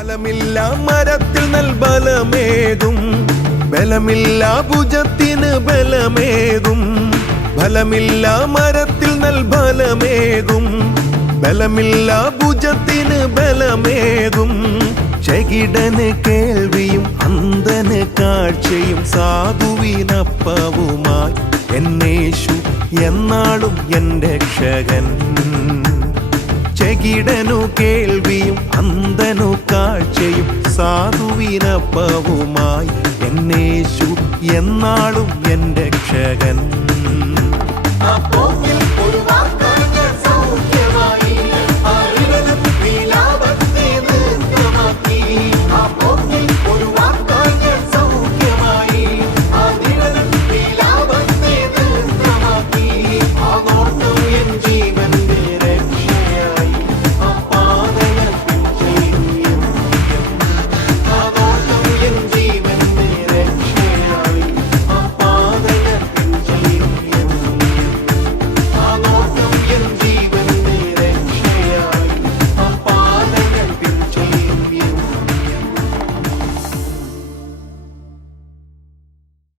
ഫലമില്ല മരത്തിൽ നൽബലമേകും, ബലമില്ല ഭുജത്തിന് ബലമേകും. ഫലമില്ല മരത്തിൽ നൽബലമേകും, ബലമില്ല ഭുജത്തിന് ബലമേകും. ചെകിടന് കേൾവിയും അന്ധന് കാഴ്ചയും സാധുവിനപ്പവുമായി എന്നേശു എന്നാളും എൻ രക്ഷകൻ. ചെകിടനു കേൾവിയും അന്ധനു കാഴ്ചയും സാധുവിനപ്പവുമായി എന്നേശു എന്നാളും എൻ രക്ഷകൻ.